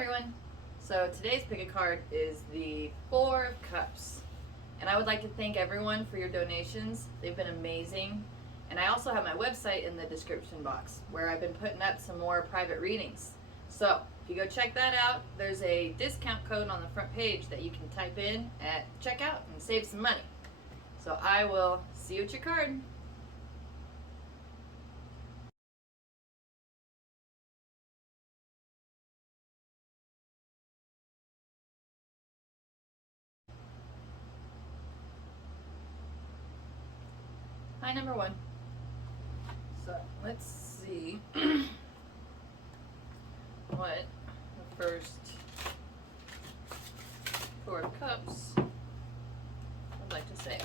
everyone. So today's pick a card is the Four of Cups. And I would like to thank everyone for your donations. They've been amazing. And I also have my website in the description box where I've been putting up some more private readings. So if you go check that out, there's a discount code on the front page that you can type in at checkout and save some money. So I will see you at your card. Hi, number one. So let's see what the first Four of Cups would like to say.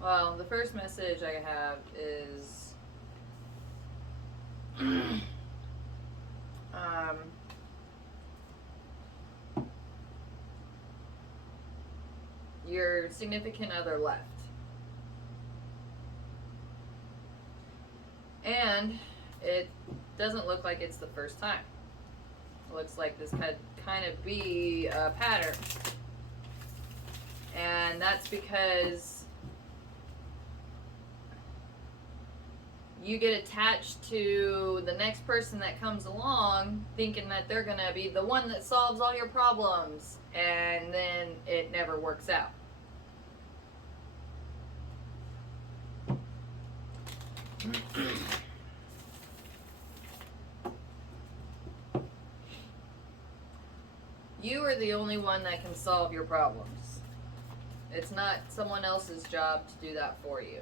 Well, the first message I have is your significant other left. And it doesn't look like it's the first time. It looks like this could kind of be a pattern. And that's because you get attached to the next person that comes along thinking that they're going to be the one that solves all your problems, and then it never works out. You are the only one that can solve your problems. It's not someone else's job to do that for you.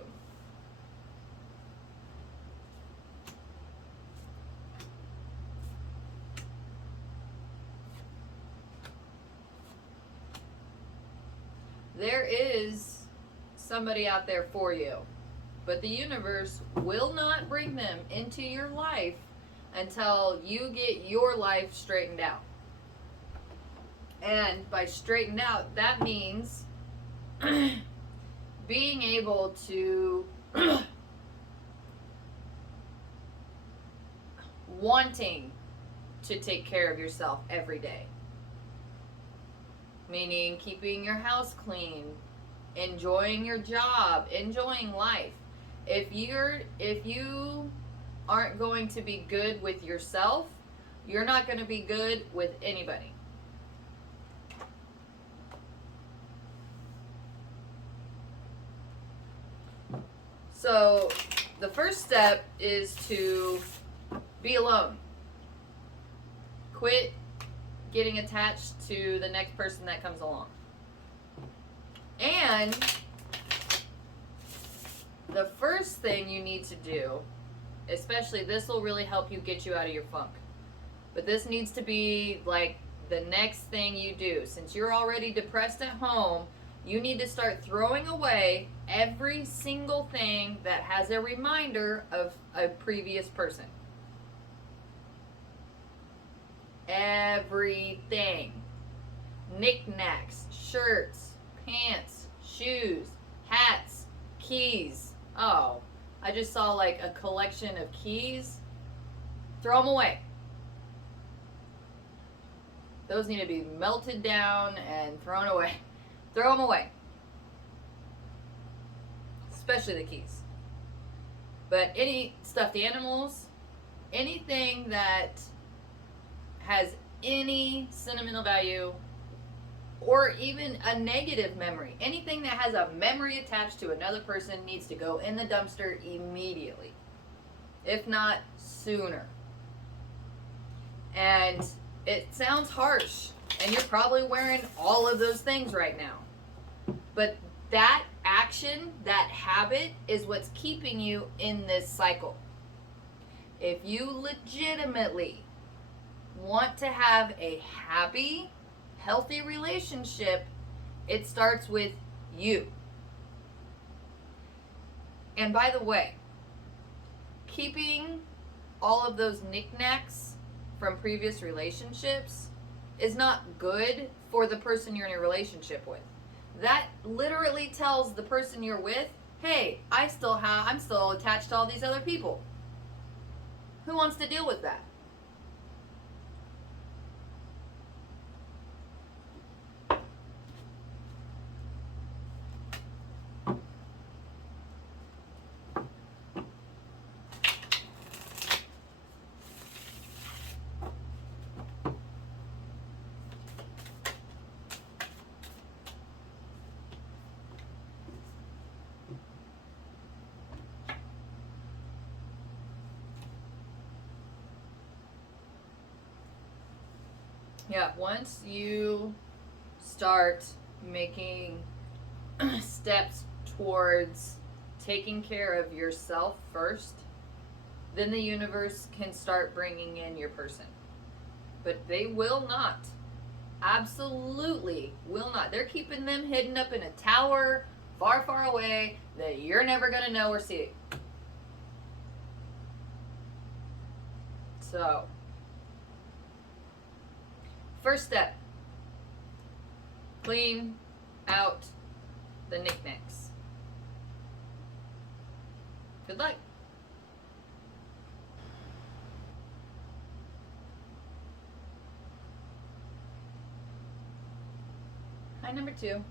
There is somebody out there for you, but the universe will not bring them into your life until you get your life straightened out. And by straightened out, that means being able to wanting to take care of yourself every day. Meaning keeping your house clean, enjoying your job, enjoying life. If you aren't going to be good with yourself, you're not going to be good with anybody. So the first step is to be alone. Quit getting attached to the next person that comes along. And the first thing you need to do, especially this will really help you get you out of your funk. But this needs to be like the next thing you do. Since you're already depressed at home, you need to start throwing away every single thing that has a reminder of a previous person. Everything. Knickknacks, shirts, pants, shoes, hats, keys. Oh, I just saw like a collection of keys. Throw them away. Those need to be melted down and thrown away. Throw them away. Especially the keys. But any stuffed animals, anything that has any sentimental value or even a negative memory, anything that has a memory attached to another person needs to go in the dumpster immediately. If not, sooner. And it sounds harsh, and you're probably wearing all of those things right now. But that action, that habit, is what's keeping you in this cycle. If you legitimately want to have a happy, healthy relationship, it starts with you. And by the way, keeping all of those knickknacks from previous relationships is not good for the person you're in a relationship with. That literally tells the person you're with, hey, I'm still attached to all these other people. Who wants to deal with that? Yeah, once you start making steps towards taking care of yourself first, then the universe can start bringing in your person. But they will not. Absolutely will not. They're keeping them hidden up in a tower far, far away that you're never going to know or see. So, first step, clean out the knickknacks. Good luck. Hi, number 2.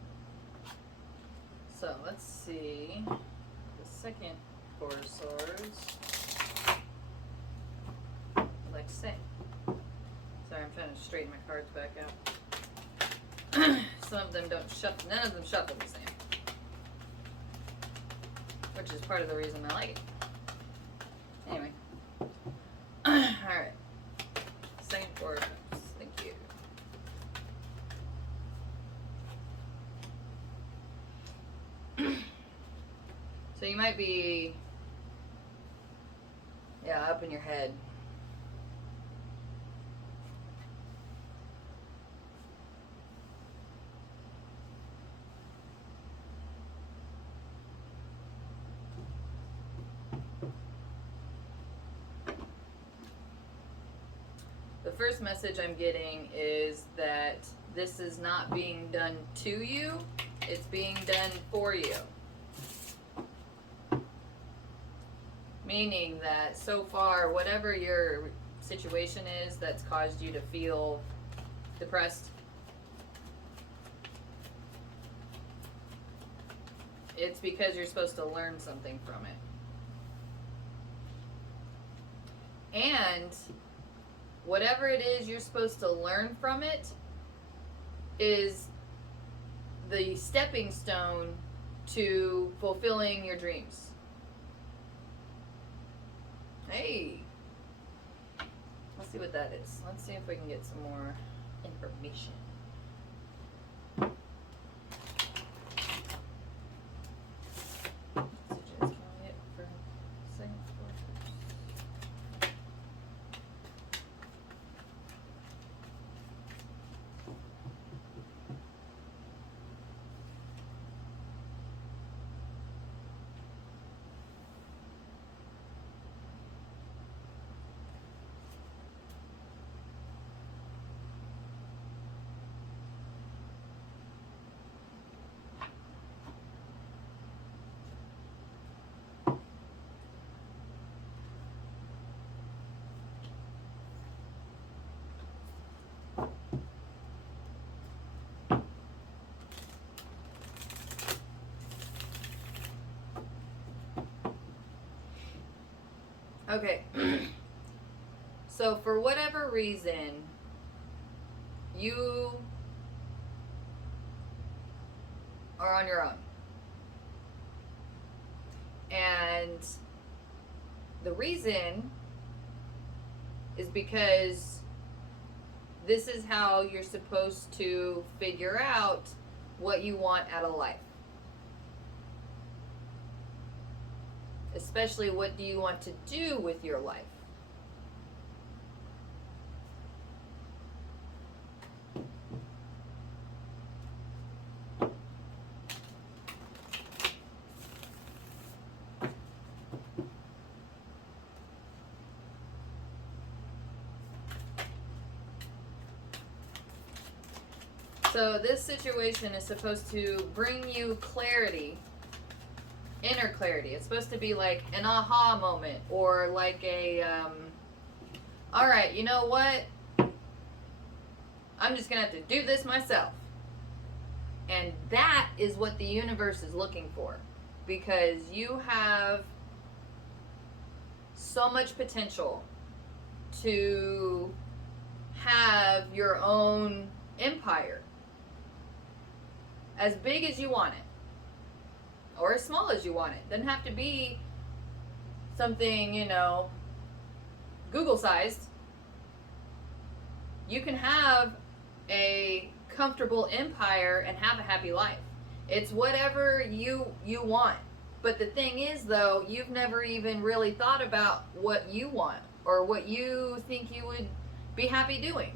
So let's see the second Four of Swords. I'd like to say. Sorry, I'm trying to straighten my cards back out. Some of them don't shuffle. None of them shuffle the same, which is part of the reason I like it. Anyway, all right. Second Four of Cups. Thank you. So you might be, up in your head. The first message I'm getting is that this is not being done to you, it's being done for you. Meaning that so far, whatever your situation is that's caused you to feel depressed, it's because you're supposed to learn something from it. And whatever it is you're supposed to learn from it is the stepping stone to fulfilling your dreams. Hey, let's see what that is. Let's see if we can get some more information. Okay. So for whatever reason, you are on your own. And the reason is because this is how you're supposed to figure out what you want out of life. Especially, what do you want to do with your life? So this situation is supposed to bring you clarity, inner clarity. It's supposed to be like an aha moment, or like a, all right, you know what? I'm just going to have to do this myself. And that is what the universe is looking for, because you have so much potential to have your own empire. As big as you want it, or as small as you want it. Doesn't have to be something, Google sized. You can have a comfortable empire and have a happy life. It's whatever you want. But the thing is, though, you've never even really thought about what you want or what you think you would be happy doing.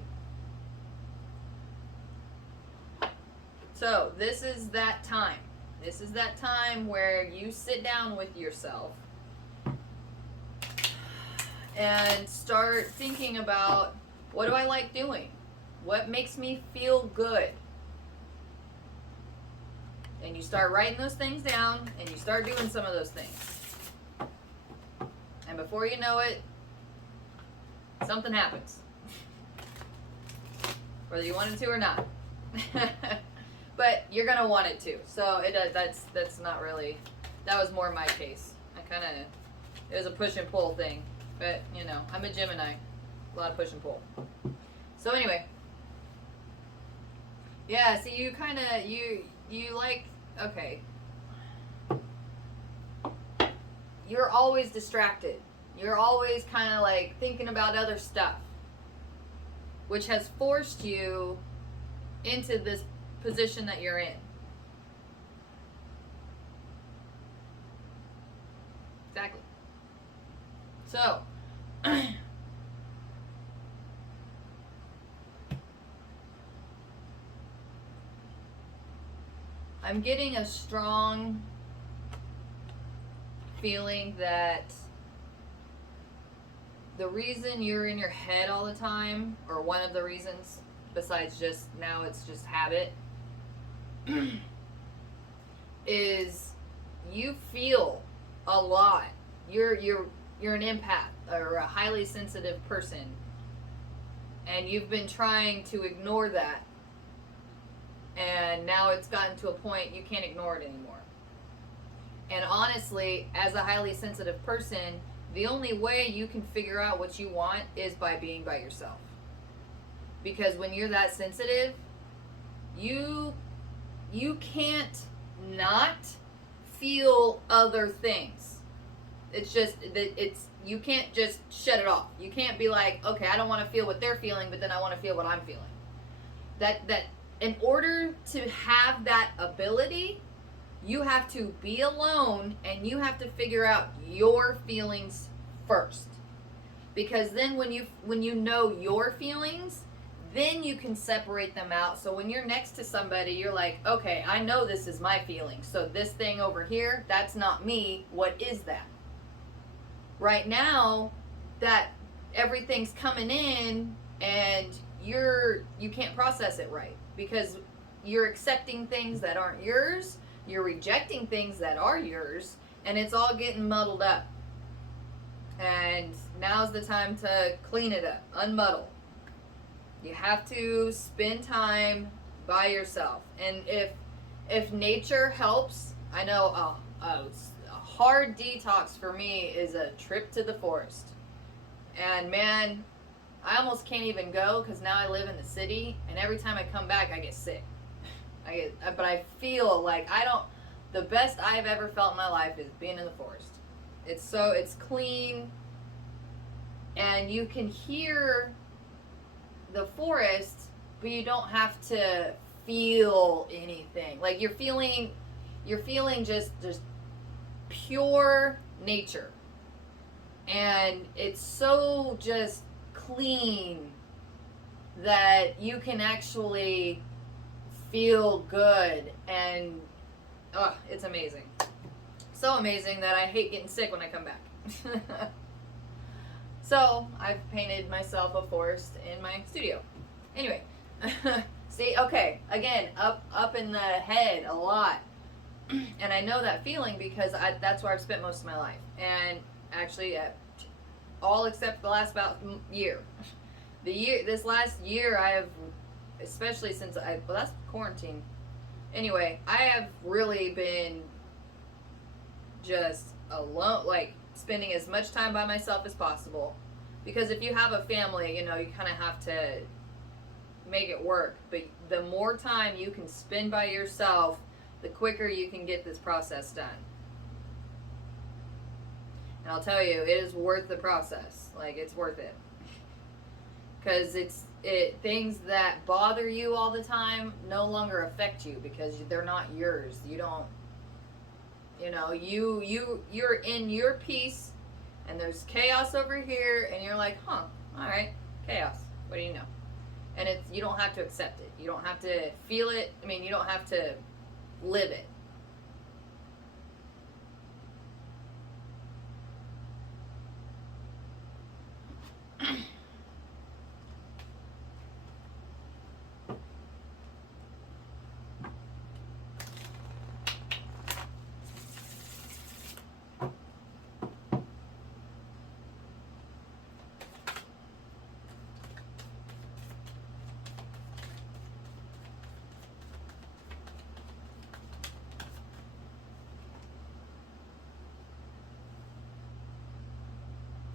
So this is that time. This is that time where you sit down with yourself and start thinking about, what do I like doing? What makes me feel good? And you start writing those things down, and you start doing some of those things. And before you know it, something happens. Whether you want it to or not. But you're gonna want it to. So it does. That's not really. That was more my case. It was a push and pull thing. But I'm a Gemini. A lot of push and pull. So anyway. Yeah. See, you you like, okay. You're always distracted. You're always kind of like thinking about other stuff, which has forced you into this position that you're in. Exactly. So, I'm getting a strong feeling that the reason you're in your head all the time, or one of the reasons, besides just now it's just habit, is you feel a lot. You're an empath or a highly sensitive person, and you've been trying to ignore that, and now it's gotten to a point you can't ignore it anymore. And honestly, as a highly sensitive person, the only way you can figure out what you want is by being by yourself. Because when you're that sensitive, you can't not feel other things. It's just you can't just shut it off. You can't be like, okay, I don't want to feel what they're feeling, but then I want to feel what I'm feeling. That in order to have that ability, you have to be alone and you have to figure out your feelings first. Because then when you know your feelings, then you can separate them out. So when you're next to somebody, you're like, okay, I know this is my feeling. So this thing over here, that's not me. What is that? Right now, that everything's coming in and you can't process it right, because you're accepting things that aren't yours, you're rejecting things that are yours, and it's all getting muddled up. And now's the time to clean it up, unmuddle. You have to spend time by yourself. And if nature helps, I know a hard detox for me is a trip to the forest. And man, I almost can't even go because now I live in the city, and every time I come back, I get sick. But I feel like I don't. The best I've ever felt in my life is being in the forest. It's clean, and you can hear the forest, but you don't have to feel anything. Like you're feeling just pure nature, and it's so just clean that you can actually feel good, and it's amazing. So amazing that I hate getting sick when I come back. So I've painted myself a forest in my studio. Anyway, see, okay, again, up in the head a lot. And I know that feeling because that's where I've spent most of my life. And actually, all except the last about year. This last year, I have, especially since that's quarantine. Anyway, I have really been just alone, like spending as much time by myself as possible. Because if you have a family, you kind of have to make it work. But the more time you can spend by yourself, the quicker you can get this process done. And I'll tell you, it is worth the process. Like, it's worth it. Because things that bother you all the time no longer affect you because they're not yours. You don't, you're in your peace, and there's chaos over here, and you're like, all right, chaos. What do you know? And you don't have to accept it. You don't have to feel it. I mean, you don't have to live it.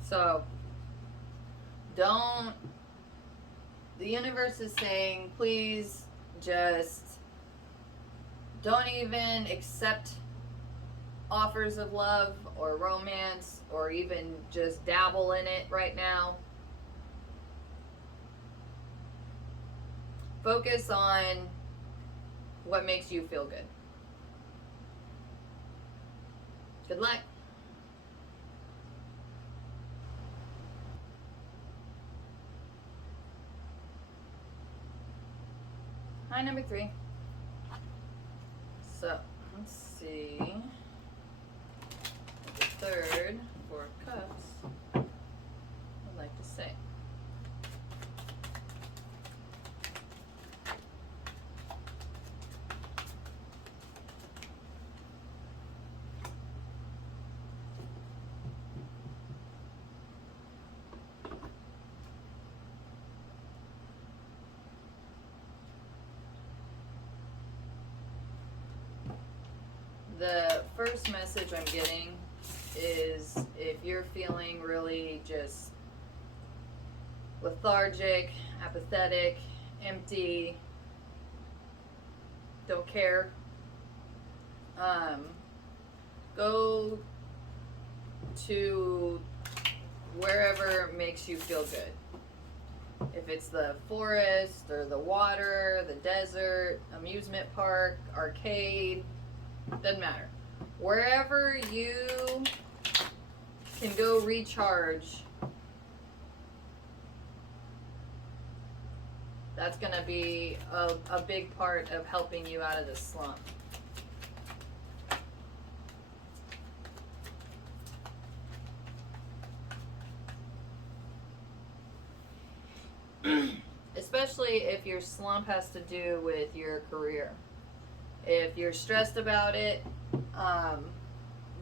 So, the universe is saying, please just don't even accept offers of love or romance or even just dabble in it right now. Focus on what makes you feel good. Good luck. Hi, number 3. So, let's see. The third 4 of Cups, I'd like to say. The first message I'm getting is if you're feeling really just lethargic, apathetic, empty, don't care, go to wherever makes you feel good. If it's the forest or the water, the desert, amusement park, arcade, doesn't matter. Wherever you can go recharge, that's going to be a big part of helping you out of this slump. Especially if your slump has to do with your career. If you're stressed about it,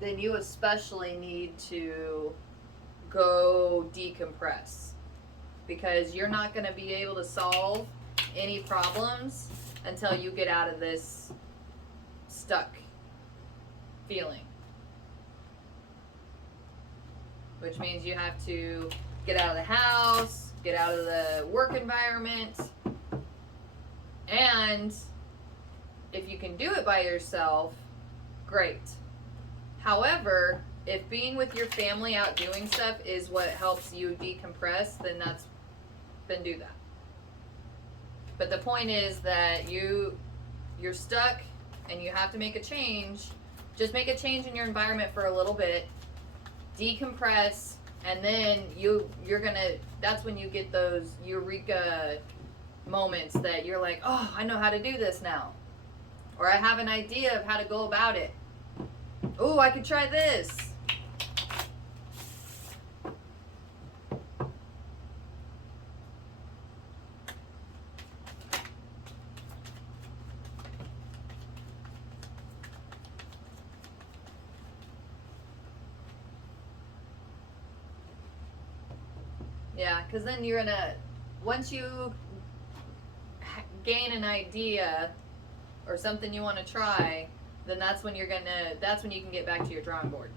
then you especially need to go decompress, because you're not going to be able to solve any problems until you get out of this stuck feeling. which means you have to get out of the house, get out of the work environment, and if you can do it by yourself, great. However, if being with your family out doing stuff is what helps you decompress, then do that. But the point is that you're stuck and you have to make a change. Just make a change in your environment for a little bit, decompress, and then that's when you get those eureka moments that you're like, oh, I know how to do this now. Or I have an idea of how to go about it. Oh, I could try this. Yeah, because then once you gain an idea or something you want to try, then that's when you can get back to your drawing board.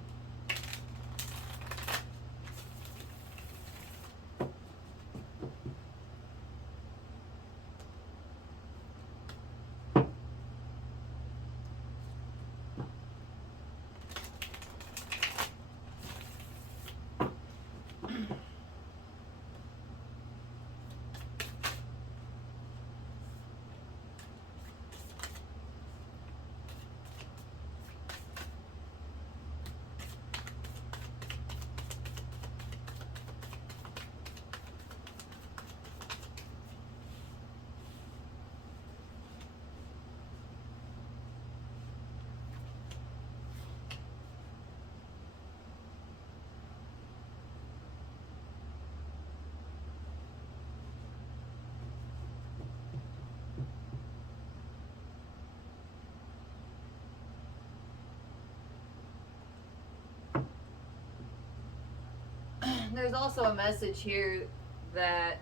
There's also a message here that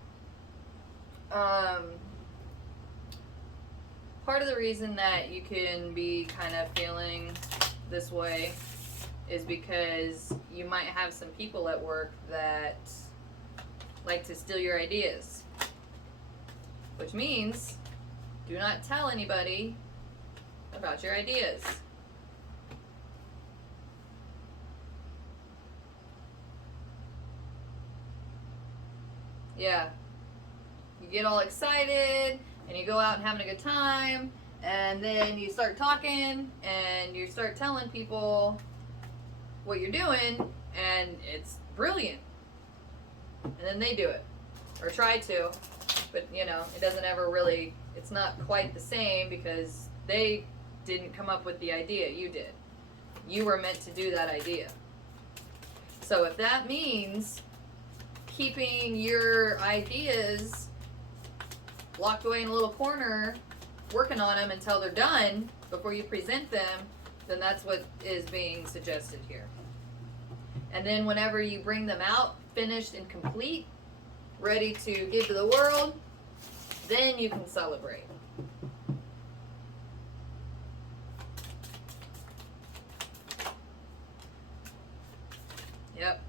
part of the reason that you can be kind of feeling this way is because you might have some people at work that like to steal your ideas, which means do not tell anybody about your ideas. Yeah. You get all excited and you go out and having a good time, and then you start talking and you start telling people what you're doing, and it's brilliant. And then they do it or try to, but it doesn't ever really, it's not quite the same because they didn't come up with the idea, you did. You were meant to do that idea. So if that means keeping your ideas locked away in a little corner, working on them until they're done before you present them, then that's what is being suggested here. And then whenever you bring them out, finished and complete, ready to give to the world, then you can celebrate. Yep.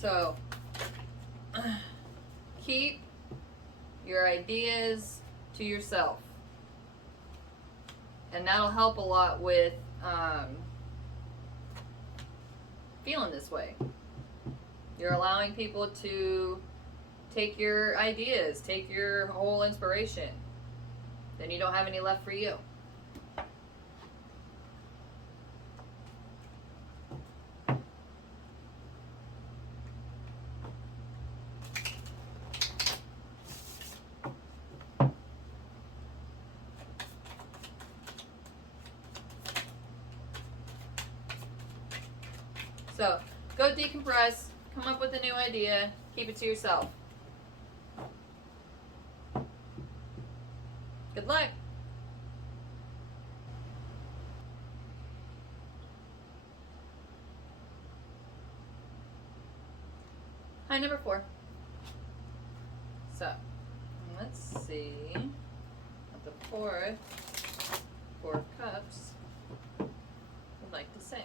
So, keep your ideas to yourself. And that'll help a lot with feeling this way. You're allowing people to take your ideas, take your whole inspiration. Then you don't have any left for you. So, go decompress, come up with a new idea, keep it to yourself. Good luck. Hi, number 4. So, let's see. At the 4 of cups, would like to say.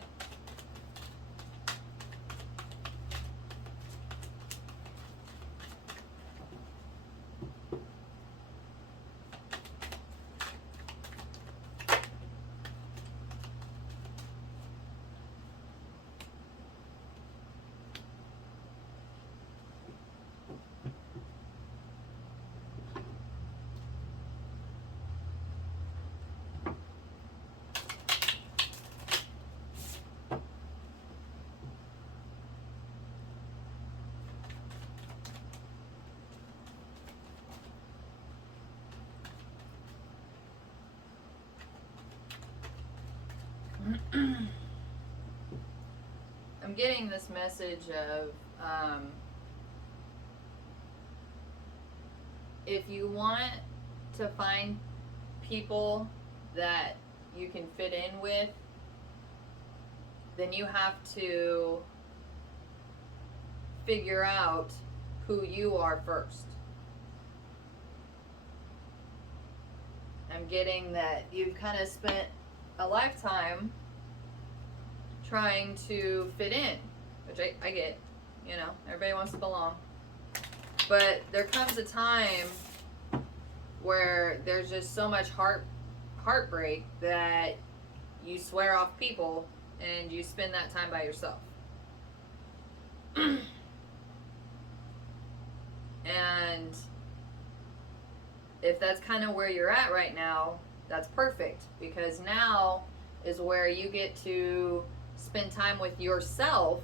I'm getting this message of if you want to find people that you can fit in with, then you have to figure out who you are first. I'm getting that you've kind of spent a lifetime trying to fit in, which I get, you know, everybody wants to belong. But there comes a time where there's just so much heartbreak that you swear off people and you spend that time by yourself. And if that's kind of where you're at right now, that's perfect, because now is where you get to spend time with yourself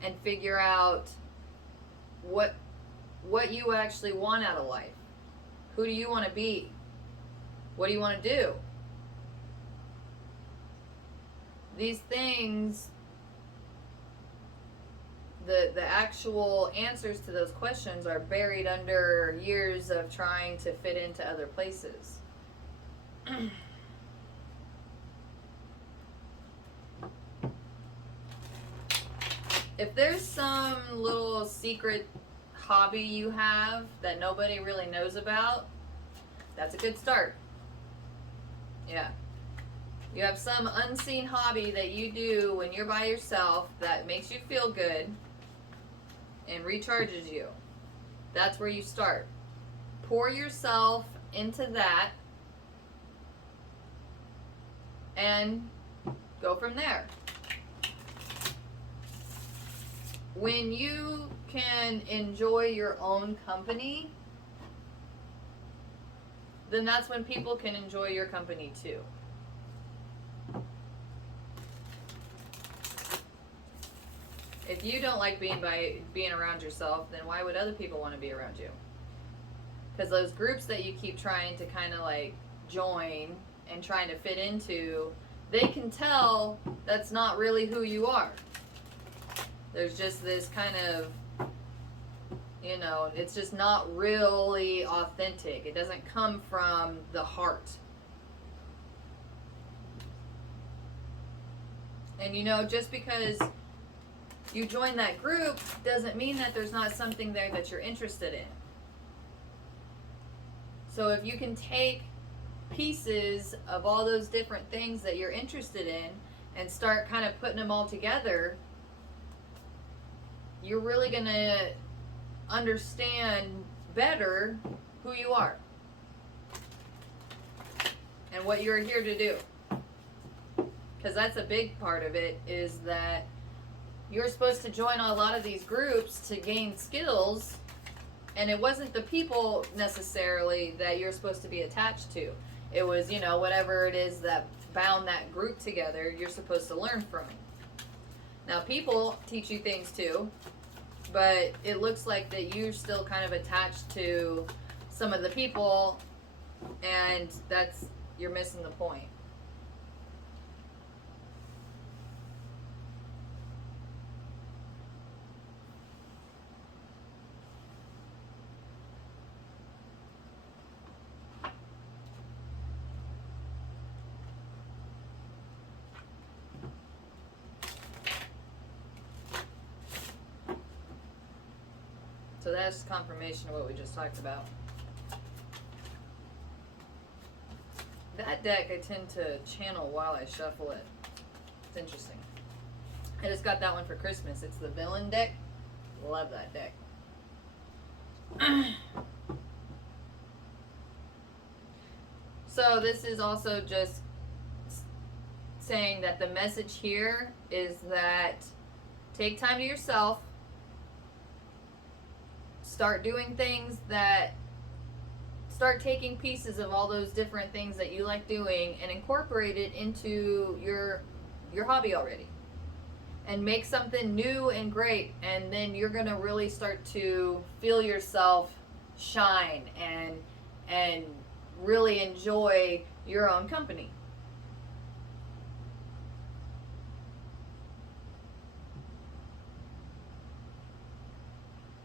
and figure out what you actually want out of life. Who do you want to be? What do you want to do? These things, the actual answers to those questions are buried under years of trying to fit into other places. If there's some little secret hobby you have that nobody really knows about, that's a good start. Yeah. You have some unseen hobby that you do when you're by yourself that makes you feel good and recharges you. That's where you start. Pour yourself into that and go from there. When you can enjoy your own company, then that's when people can enjoy your company too. If you don't like being around yourself, then why would other people want to be around you? Because those groups that you keep trying to kind of like join and trying to fit into, they can tell that's not really who you are. There's just this kind of, you know, it's just not really authentic. It doesn't come from the heart. And you know, just because you join that group doesn't mean that there's not something there that you're interested in. So if you can take pieces of all those different things that you're interested in and start kind of putting them all together, you're really going to understand better who you are and what you're here to do. Because that's a big part of it, is that you're supposed to join a lot of these groups to gain skills, and it wasn't the people necessarily that you're supposed to be attached to. It was, you know, whatever it is that bound that group together, you're supposed to learn from. Now, people teach you things too, but it looks like that you're still kind of attached to some of the people, and you're missing the point. So that's confirmation of what we just talked about. That deck I tend to channel while I shuffle it. It's interesting. I just got that one for Christmas. It's the Villain deck. Love that deck. So this is also just saying that the message here is that take time to yourself. Start doing things that start taking pieces of all those different things that you like doing and incorporate it into your hobby already. And make something new and great, and then you're going to really start to feel yourself shine and really enjoy your own company.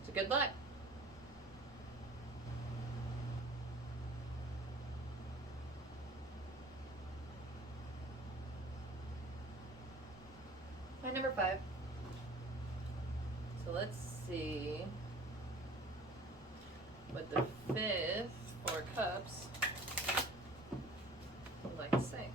So good luck. My number 5. So let's see what the 5th Four Cups would like to say.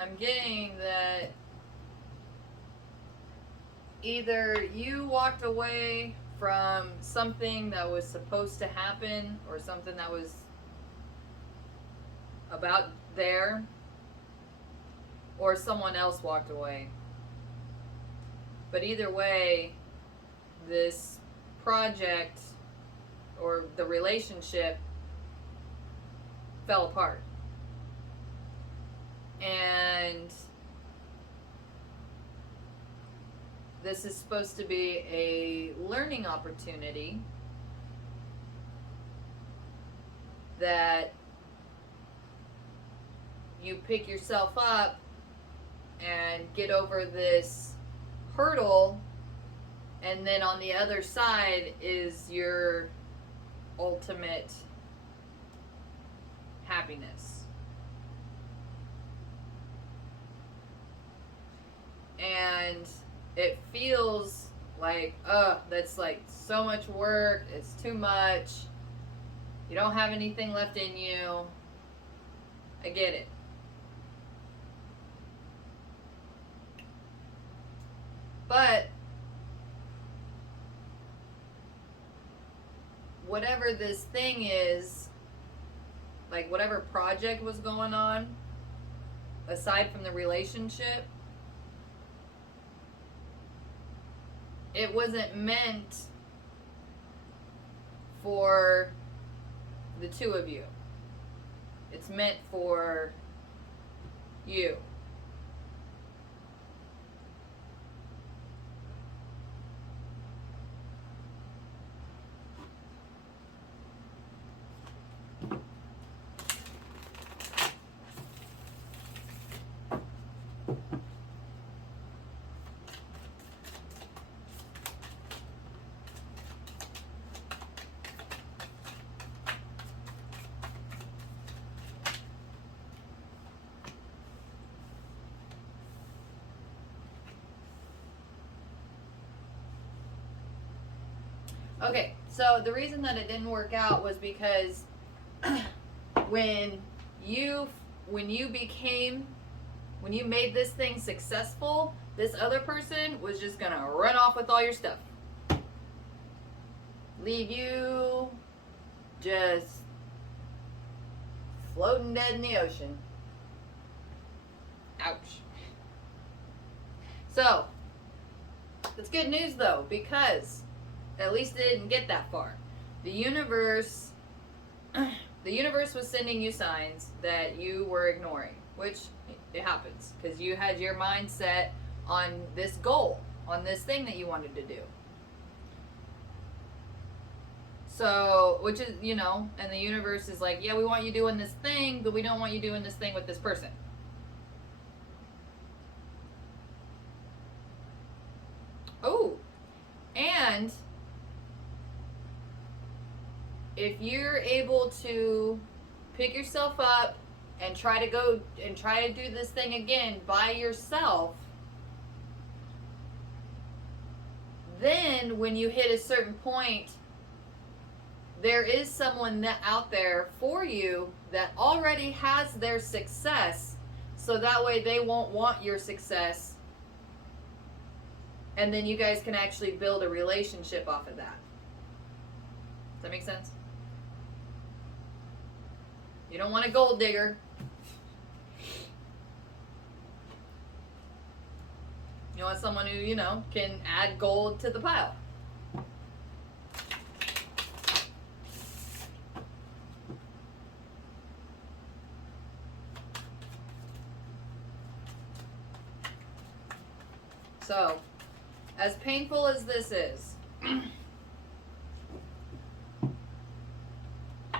I'm getting that either you walked away from something that was supposed to happen or something that was about there, or someone else walked away. But either way, this project or the relationship fell apart. And this is supposed to be a learning opportunity that you pick yourself up and get over this hurdle, and then on the other side is your ultimate happiness. And it feels like, that's like so much work, it's too much, you don't have anything left in you. I get it. But whatever this thing is, like whatever project was going on, aside from the relationship, it wasn't meant for the two of you. It's meant for you. Okay, so the reason that it didn't work out was because when you became when you made this thing successful, this other person was just gonna run off with all your stuff. Leave you just floating dead in the ocean. Ouch. So, it's good news though, because at least it didn't get that far. The universe was sending you signs that you were ignoring, which it happens because you had your mind set on this goal, on this thing that you wanted to do. So, which is, and the universe is like, yeah, we want you doing this thing, but we don't want you doing this thing with this person. Oh, and if you're able to pick yourself up and try to do this thing again by yourself, then when you hit a certain point, there is someone out there for you that already has their success, so that way they won't want your success, and then you guys can actually build a relationship off of that. Does that make sense? You don't want a gold digger. You want someone who, can add gold to the pile. So, as painful as this is,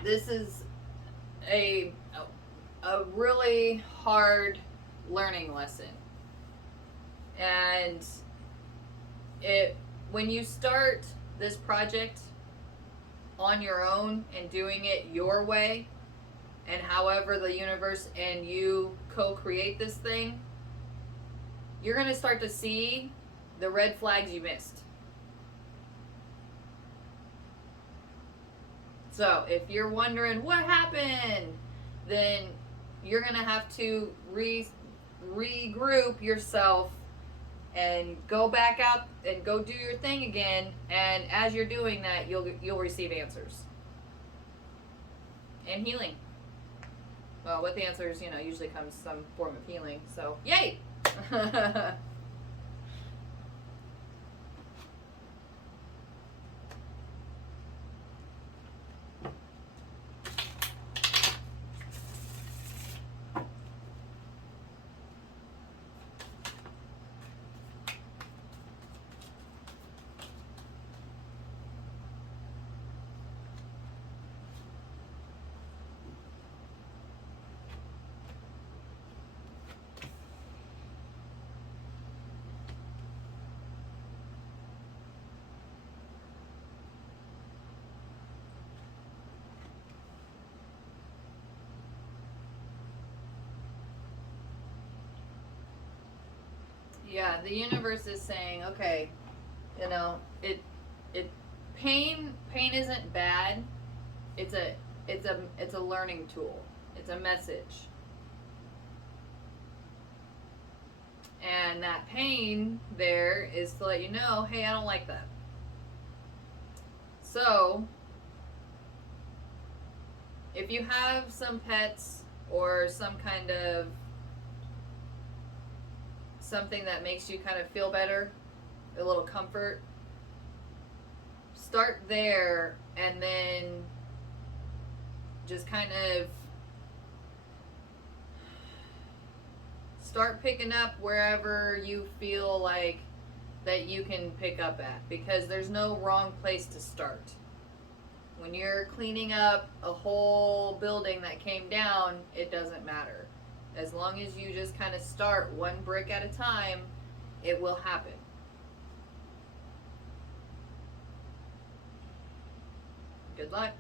this is a really hard learning lesson. And when you start this project on your own and doing it your way, and however the universe and you co-create this thing, you're going to start to see the red flags you missed. So if you're wondering what happened, then you're going to have to regroup yourself and go back out and go do your thing again. And as you're doing that, you'll receive answers and healing. Well, with the answers, usually comes some form of healing. So, yay! Yeah, the universe is saying, okay, pain isn't bad. It's a learning tool. It's a message. And that pain there is to let you know, hey, I don't like that. So, if you have some pets or some kind of something that makes you kind of feel better, a little comfort, start there and then just kind of start picking up wherever you feel like that you can pick up at, because there's no wrong place to start. When you're cleaning up a whole building that came down, it doesn't matter. As long as you just kind of start one brick at a time, it will happen. Good luck.